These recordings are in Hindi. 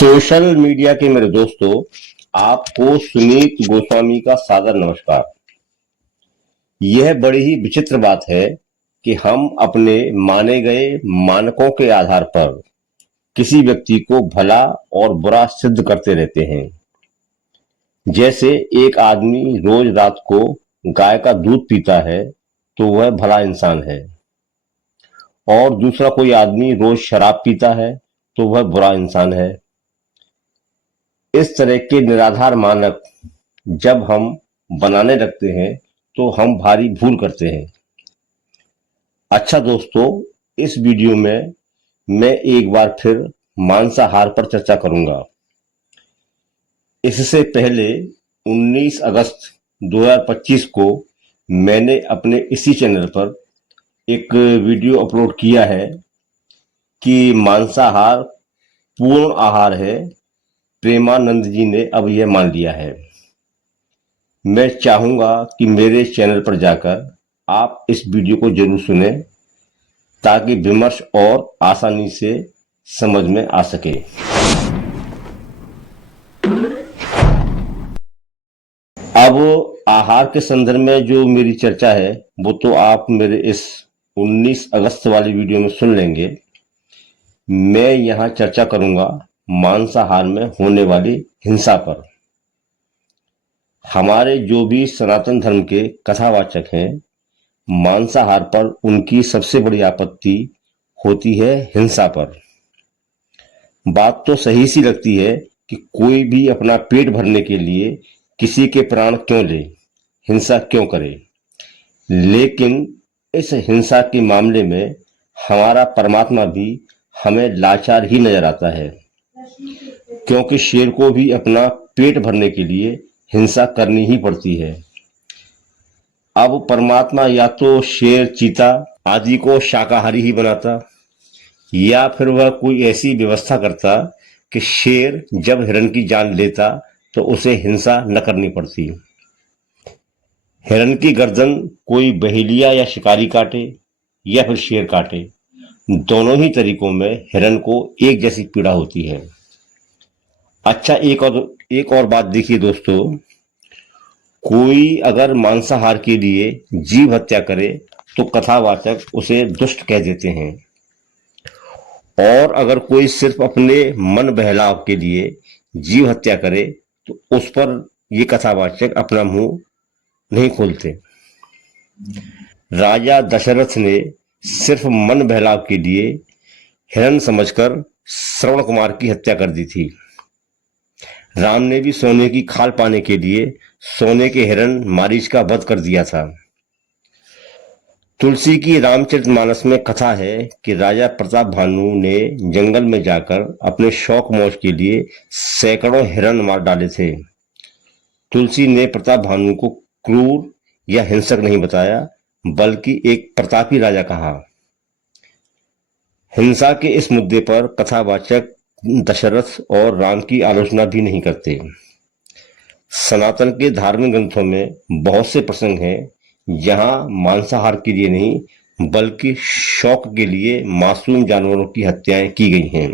सोशल मीडिया के मेरे दोस्तों, आपको सुनीत गोस्वामी का सादर नमस्कार। यह बड़ी ही विचित्र बात है कि हम अपने माने गए मानकों के आधार पर किसी व्यक्ति को भला और बुरा सिद्ध करते रहते हैं। जैसे एक आदमी रोज रात को गाय का दूध पीता है तो वह भला इंसान है, और दूसरा कोई आदमी रोज शराब पीता है तो वह बुरा इंसान है। इस तरह के निराधार मानक जब हम बनाने लगते हैं तो हम भारी भूल करते हैं। अच्छा दोस्तों, इस वीडियो में मैं एक बार फिर मांसाहार पर चर्चा करूंगा। इससे पहले 19 अगस्त 2025 को मैंने अपने इसी चैनल पर एक वीडियो अपलोड किया है कि मांसाहार पूर्ण आहार है। प्रेमानंद जी ने अब यह मान लिया है। मैं चाहूंगा कि मेरे चैनल पर जाकर आप इस वीडियो को जरूर सुनें ताकि विमर्श और आसानी से समझ में आ सके। अब आहार के संदर्भ में जो मेरी चर्चा है वो तो आप मेरे इस 19 अगस्त वाली वीडियो में सुन लेंगे। मैं यहाँ चर्चा करूंगा मांसाहार में होने वाली हिंसा पर। हमारे जो भी सनातन धर्म के कथावाचक हैं, मांसाहार पर उनकी सबसे बड़ी आपत्ति होती है हिंसा पर। बात तो सही सी लगती है कि कोई भी अपना पेट भरने के लिए किसी के प्राण क्यों ले, हिंसा क्यों करे। लेकिन इस हिंसा के मामले में हमारा परमात्मा भी हमें लाचार ही नजर आता है, क्योंकि शेर को भी अपना पेट भरने के लिए हिंसा करनी ही पड़ती है। अब परमात्मा या तो शेर, चीता आदि को शाकाहारी ही बनाता, या फिर वह कोई ऐसी व्यवस्था करता कि शेर जब हिरण की जान लेता तो उसे हिंसा न करनी पड़ती। हिरण की गर्दन कोई बहेलिया या शिकारी काटे या फिर शेर काटे, दोनों ही तरीकों में हिरण को एक जैसी पीड़ा होती है। अच्छा, एक और बात देखिए दोस्तों, कोई अगर मांसाहार के लिए जीव हत्या करे तो कथावाचक उसे दुष्ट कह देते हैं, और अगर कोई सिर्फ अपने मन बहलाव के लिए जीव हत्या करे तो उस पर ये कथावाचक अपना मुंह नहीं खोलते। राजा दशरथ ने सिर्फ मन बहलाव के लिए हिरण समझकर श्रवण कुमार की हत्या कर दी थी। राम ने भी सोने की खाल पाने के लिए सोने के हिरण मारीच का वध कर दिया था। तुलसी की रामचरितमानस में कथा है कि राजा प्रताप भानु ने जंगल में जाकर अपने शौक मौज के लिए सैकड़ों हिरण मार डाले थे। तुलसी ने प्रताप भानु को क्रूर या हिंसक नहीं बताया, बल्कि एक प्रतापी राजा कहा। हिंसा के इस मुद्दे पर कथावाचक दशरथ और राम की आलोचना भी नहीं करते। सनातन के धार्मिक ग्रंथों में बहुत से प्रसंग हैं जहां मांसाहार के लिए नहीं बल्कि शौक के लिए मासूम जानवरों की हत्याएं की गई हैं।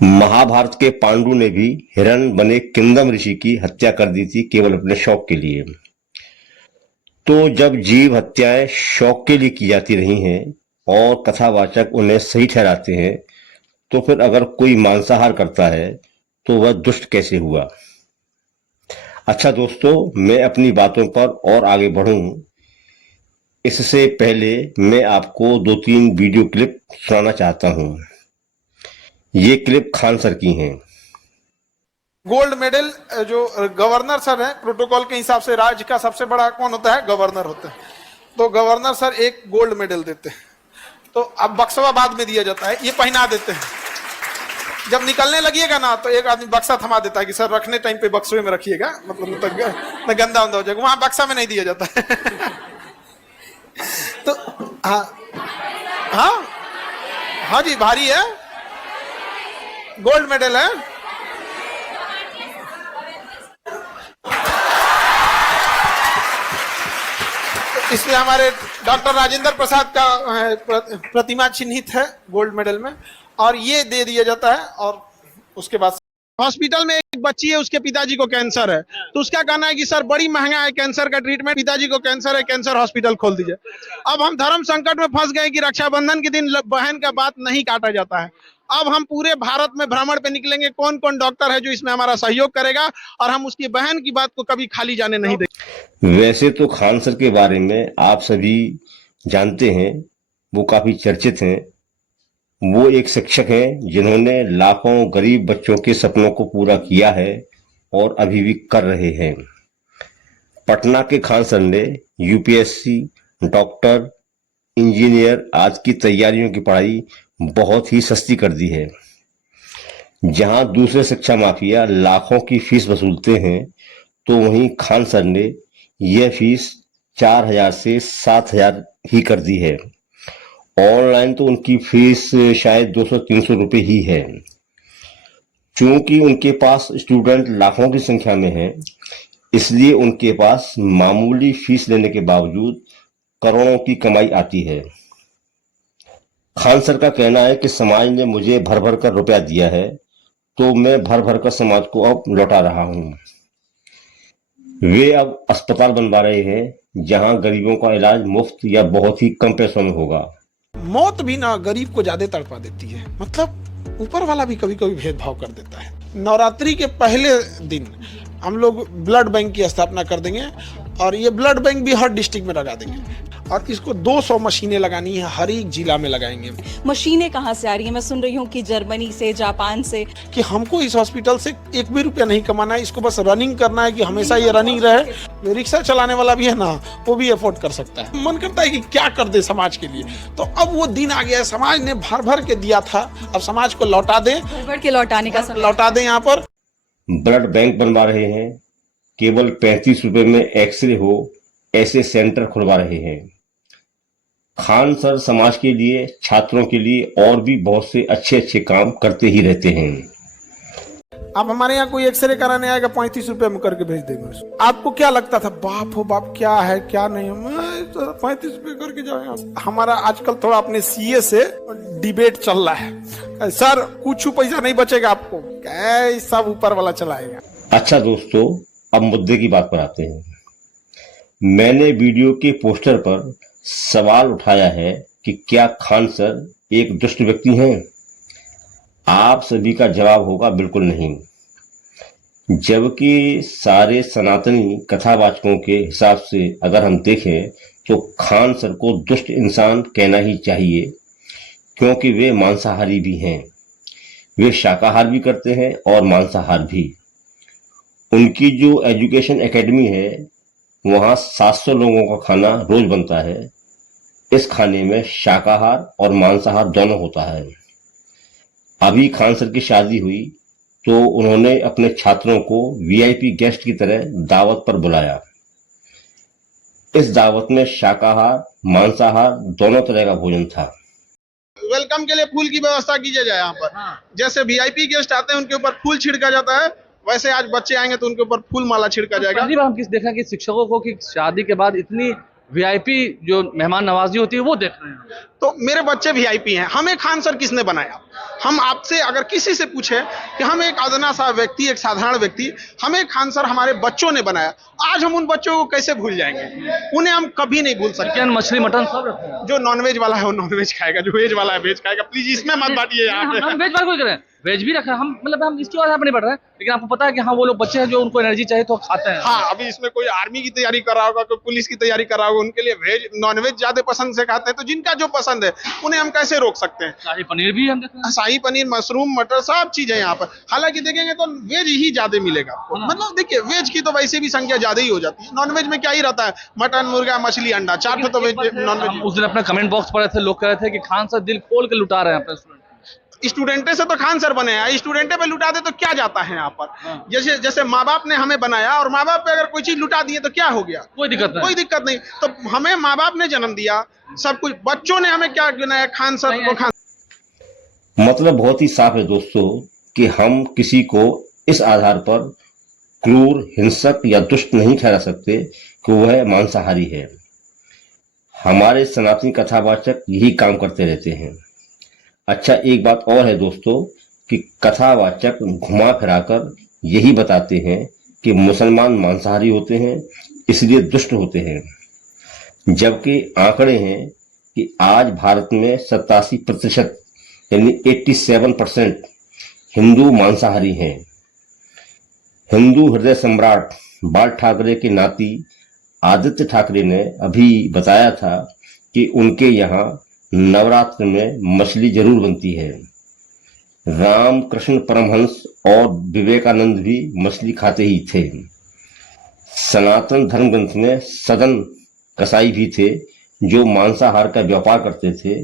महाभारत के पांडु ने भी हिरण बने किंदम ऋषि की हत्या कर दी थी केवल अपने शौक के लिए। तो जब जीव हत्याएं शौक के लिए की जाती रही हैं और कथावाचक उन्हें सही ठहराते हैं, तो फिर अगर कोई मांसाहार करता है तो वह दुष्ट कैसे हुआ। अच्छा दोस्तों, मैं अपनी बातों पर और आगे बढ़ूं इससे पहले मैं आपको 2-3 वीडियो क्लिप सुनाना चाहता हूं। ये क्लिप खान सर की हैं। गोल्ड मेडल जो गवर्नर सर है, प्रोटोकॉल के हिसाब से राज्य का सबसे बड़ा कौन होता है? गवर्नर होता है। तो गवर्नर सर एक गोल्ड मेडल देते हैं, तो अब बक्सवा बाद में दिया जाता है, ये पहना देते हैं। जब निकलने लगिएगा ना तो एक आदमी बक्सा थमा देता है कि सर रखने टाइम पे बक्सवे में रखिएगा, मतलब तो गंदा हो जाएगा। वहां बक्सा में नहीं दिया जाता है। तो हाँ हाँ हाँ जी, भारी है, गोल्ड मेडल है। इसलिए हमारे डॉक्टर राजेंद्र प्रसाद का प्रतिमा चिन्हित है गोल्ड मेडल में। और ये दे दिया जाता है। और उसके बाद हॉस्पिटल में एक बच्ची है, उसके पिताजी को कैंसर है, तो उसका कहना है कि सर बड़ी महंगा है कैंसर का ट्रीटमेंट, पिताजी को कैंसर है, कैंसर हॉस्पिटल खोल दीजिए। अब हम धर्म संकट में फंस गए कि रक्षाबंधन के दिन बहन का बात नहीं काटा जाता है। अब हम पूरे भारत में भ्रमण पे निकलेंगे, कौन कौन डॉक्टर है जो इसमें हमारा सहयोग करेगा, और हम उसकी बहन की बात को कभी खाली जाने नहीं देंगे। वैसे तो खान सर के बारे में आप सभी जानते हैं, वो काफी चर्चित हैं। वो एक शिक्षक हैं जिन्होंने लाखों गरीब बच्चों के सपनों को पूरा किया है और अभी भी कर रहे हैं। पटना के खान सर ने यूपीएससी, डॉक्टर, इंजीनियर आज की तैयारियों की पढ़ाई बहुत ही सस्ती कर दी है। जहां दूसरे शिक्षा माफिया लाखों की फीस वसूलते हैं, तो वहीं खान सर ने यह फीस 4,000 से 7,000 ही कर दी है। ऑनलाइन तो उनकी फीस शायद 200-300 रुपए ही है। क्योंकि उनके पास स्टूडेंट लाखों की संख्या में हैं, इसलिए उनके पास मामूली फीस लेने के बावजूद करोड़ों की कमाई आती है। खान सर का कहना है कि समाज ने मुझे भर भर कर रुपया दिया है, तो मैं भर भर कर समाज को अब लौटा रहा हूं। वे अब अस्पताल बनवा रहे हैं जहां गरीबों का इलाज मुफ्त या बहुत ही कम पैसों में होगा। मौत भी ना गरीब को ज्यादा तड़पा देती है, मतलब ऊपर वाला भी कभी कभी भेदभाव कर देता है। नवरात्रि के पहले दिन हम लोग ब्लड बैंक की स्थापना कर देंगे, और ये ब्लड बैंक भी हर डिस्ट्रिक्ट में लगा देंगे, और इसको 200 मशीनें लगानी है, हर एक जिला में लगाएंगे। मशीनें कहाँ से आ रही हैं? मैं सुन रही हूँ कि जर्मनी से, जापान से। कि हमको इस हॉस्पिटल से एक भी रुपया नहीं कमाना है, इसको बस रनिंग करना है कि हमेशा ये रनिंग रहे। रिक्शा चलाने वाला भी है ना, वो भी अफोर्ड कर सकता है। मन करता है कि क्या कर दे समाज के लिए, तो अब वो दिन आ गया है। समाज ने भर भर के दिया था, अब समाज को लौटा दे, भर के लौटाने का समय। लौटा दे। यहाँ पर ब्लड बैंक बनवा रहे हैं, केवल 35 रुपए में एक्सरे हो ऐसे सेंटर खुलवा रहे हैं। खान सर समाज के लिए, छात्रों के लिए और भी बहुत से अच्छे अच्छे काम करते ही रहते हैं। अब हमारे यहाँ कोई एक्सरे कराने आएगा, 35 रुपए में करके भेज देंगे। आपको क्या लगता था, बाप हो बाप क्या है क्या नहीं, मैं 35 रुपए करके जाए। हमारा आजकल थोड़ा अपने सीए से डिबेट चल रहा है, सर कुछ पैसा नहीं बचेगा आपको, सब ऊपर वाला चलाएगा। अच्छा दोस्तों, अब मुद्दे की बात पर आते हैं। मैंने वीडियो के पोस्टर पर सवाल उठाया है कि क्या खान सर एक दुष्ट व्यक्ति हैं? आप सभी का जवाब होगा बिल्कुल नहीं। जबकि सारे सनातनी कथावाचकों के हिसाब से अगर हम देखें तो खान सर को दुष्ट इंसान कहना ही चाहिए, क्योंकि वे मांसाहारी भी हैं। वे शाकाहार भी करते हैं और मांसाहार भी। उनकी जो एजुकेशन एकेडमी है, वहाँ 700 लोगों का खाना रोज बनता है। इस खाने में शाकाहार और मांसाहार दोनों होता है। अभी खान सर की शादी हुई तो उन्होंने अपने छात्रों को वीआईपी गेस्ट की तरह दावत पर बुलाया। इस दावत में शाकाहार, मांसाहार दोनों तरह का भोजन था। वेलकम के लिए फूल की व्यवस्था की जाए यहाँ पर। जैसे वीआईपी गेस्ट आते हैं उनके ऊपर फूल छिड़का जाता है, वैसे आज बच्चे आएंगे तो उनके ऊपर फूल माला छिड़का जाएगा। पहली बार हम देखा कि शिक्षकों को कि शादी के बाद इतनी वीआईपी जो मेहमान नवाजी होती है वो देख रहे हैं। तो मेरे बच्चे वीआईपी हैं, हमें खान सर किसने बनाया? हम आपसे अगर किसी से पूछे कि हम एक अदना सा व्यक्ति, एक साधारण व्यक्ति, हमें खान सर हमारे बच्चों ने बनाया, आज हम उन बच्चों को कैसे भूल जाएंगे? उन्हें हम कभी नहीं भूल सकते। चिकन, मछली, मटन सब रखते हैं। जो नॉनवेज वाला है वो नॉनवेज खाएगा, जो वेज वाला है वेज खाएगा। प्लीज इसमें मत बांटिए यहाँ पे। हम वेज बार कोई करें, वेज भी रखा, हम मतलब हम इसकी वजह नहीं बढ़ रहे हैं, लेकिन आपको पता है कि हाँ वो लोग बच्चे हैं जो उनको एनर्जी चाहिए तो खाते हैं। हाँ, अभी इसमें कोई आर्मी की तैयारी कर रहा होगा, कोई पुलिस की तैयारी कर रहा होगा, उनके लिए वेज नॉनवेज ज्यादा पसंद से खाते हैं। तो जिनका जो पसंद है उन्हें हम कैसे रोक सकते हैं? शाही पनीर भी हम देख रहे हैं, शाही पनीर, मशरूम, मटर सब चीजें यहाँ पर। हालांकि देखेंगे तो वेज ही ज्यादा मिलेगा। मतलब देखिए, वेज की तो वैसे भी संख्या ज्यादा ही हो जाती है। नॉनवेज में क्या ही रहता है, मटन, मुर्गा, मछली, अंडा, 4 तो वेज नॉनवेज। उस दिन अपना कमेंट बॉक्स पढ़े थे, लोग कह रहे थे कि खान सर दिल खोल के लुटा रहे हैं अपने स्टूडेंट। स्टूडेंटे से तो खान सर बने हैं, स्टूडेंटे पे लुटा दे तो क्या जाता है यहाँ पर? जैसे जैसे माँ बाप ने हमें बनाया और माँ बाप पे अगर कोई चीज लुटा दिए तो क्या हो गया? कोई दिक्कत नहीं, कोई दिक्कत नहीं। तो हमें माँ बाप ने जन्म दिया, सब कुछ, बच्चों ने हमें क्या बनाया? खान सर को खान। मतलब बहुत ही साफ है दोस्तों कि हम किसी को इस आधार पर क्रूर, हिंसक या दुष्ट नहीं ठहरा सकते कि वह मांसाहारी है। हमारे सनातनी कथावाचक यही काम करते रहते हैं। अच्छा, एक बात और है दोस्तों कि कथावाचक घुमा फिराकर यही बताते हैं कि मुसलमान मांसाहारी होते हैं, इसलिए दुष्ट होते हैं, जबकि आंकड़े हैं कि आज भारत में 87% यानी 87% हिंदू मांसाहारी हैं। हिंदू हृदय सम्राट बाल ठाकरे के नाती आदित्य ठाकरे ने अभी बताया था कि उनके यहाँ नवरात्र में मछली जरूर बनती है। रामकृष्ण परमहंस और विवेकानंद भी मछली खाते ही थे। सनातन धर्म ग्रंथ में सदन कसाई भी थे जो मांसाहार का व्यापार करते थे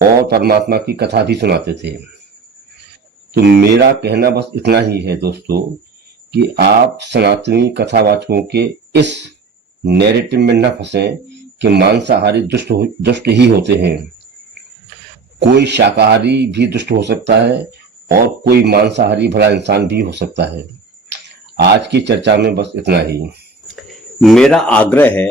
और परमात्मा की कथा भी सुनाते थे। तो मेरा कहना बस इतना ही है दोस्तों कि आप सनातनी कथावाचकों के इस नैरेटिव में न फंसें कि मांसाहारी दुष्ट ही होते हैं। कोई शाकाहारी भी दुष्ट हो सकता है और कोई मांसाहारी भला इंसान भी हो सकता है। आज की चर्चा में बस इतना ही। मेरा आग्रह है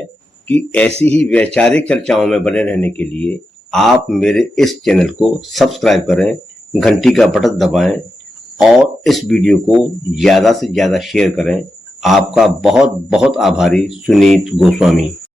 कि ऐसी ही वैचारिक चर्चाओं में बने रहने के लिए आप मेरे इस चैनल को सब्सक्राइब करें, घंटी का बटन दबाएं और इस वीडियो को ज्यादा से ज्यादा शेयर करें। आपका बहुत बहुत आभारी, सुनीत गोस्वामी।